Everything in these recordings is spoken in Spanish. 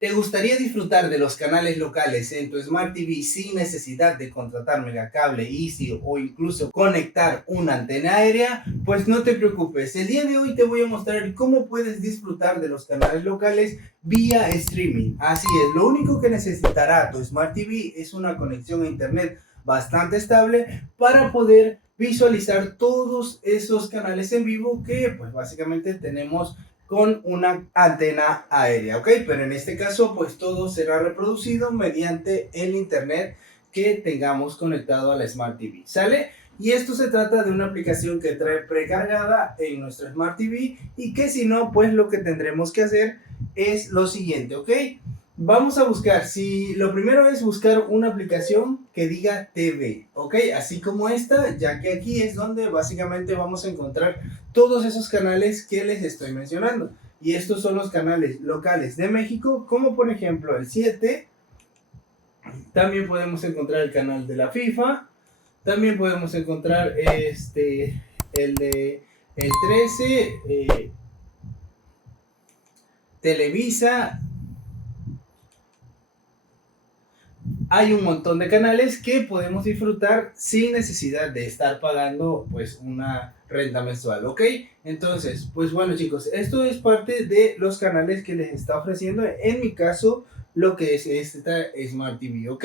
¿Te gustaría disfrutar de los canales locales en tu Smart TV sin necesidad de contratar megacable, Easy o incluso conectar una antena aérea? Pues no te preocupes, el día de hoy te voy a mostrar cómo puedes disfrutar de los canales locales vía streaming. Así es, lo único que necesitará tu Smart TV es una conexión a internet bastante estable para poder visualizar todos esos canales en vivo que pues básicamente tenemos con una antena aérea, ¿ok? Pero en este caso, pues todo será reproducido mediante el internet que tengamos conectado a la Smart TV, ¿sale? Y esto se trata de una aplicación que trae precargada en nuestra Smart TV y que si no, pues lo que tendremos que hacer es lo siguiente, ¿ok? Vamos a buscar, si lo primero es buscar una aplicación que diga TV, ¿ok? Así como esta, ya que aquí es donde básicamente vamos a encontrar todos esos canales que les estoy mencionando. Y estos son los canales locales de México, como por ejemplo el 7. También podemos encontrar el canal de la FIFA. También podemos encontrar el de el 13, Televisa. Hay un montón de canales que podemos disfrutar sin necesidad de estar pagando pues una renta mensual, ¿ok? Entonces, pues bueno chicos, esto es parte de los canales que les está ofreciendo en mi caso lo que es esta Smart TV, ¿ok?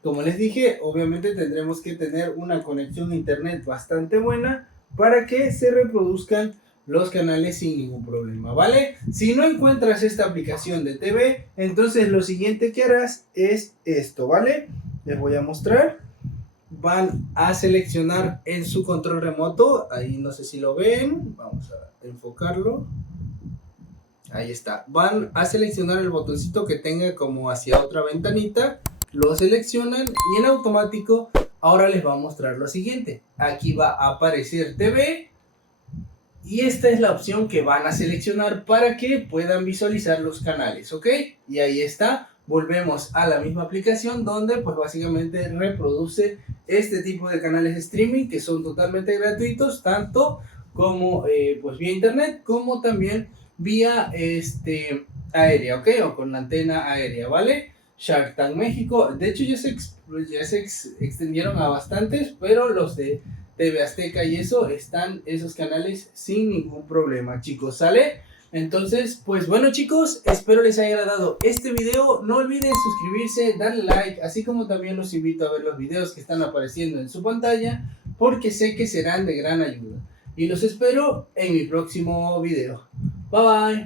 Como les dije, obviamente tendremos que tener una conexión a internet bastante buena para que se reproduzcan los canales sin ningún problema, ¿vale? Si no encuentras esta aplicación de TV, entonces lo siguiente que harás es esto, ¿vale? Les voy a mostrar. Van a seleccionar en su control remoto, ahí no sé si lo ven, vamos a enfocarlo. Ahí está. Van a seleccionar el botoncito que tenga como hacia otra ventanita, lo seleccionan y en automático ahora les va a mostrar lo siguiente. Aquí va a aparecer TV. Y esta es la opción que van a seleccionar para que puedan visualizar los canales, ¿ok? Y ahí está, volvemos a la misma aplicación donde pues básicamente reproduce este tipo de canales de streaming que son totalmente gratuitos, tanto como pues vía internet como también vía aérea, ¿ok? O con la antena aérea, ¿vale? Shark Tank México, de hecho ya se extendieron a bastantes, pero los de TV Azteca y eso, están esos canales sin ningún problema, chicos, ¿sale? Entonces, pues bueno chicos, espero les haya agradado este video. No olviden suscribirse, darle like, así como también los invito a ver los videos que están apareciendo en su pantalla, porque sé que serán de gran ayuda. Y los espero en mi próximo video. Bye bye.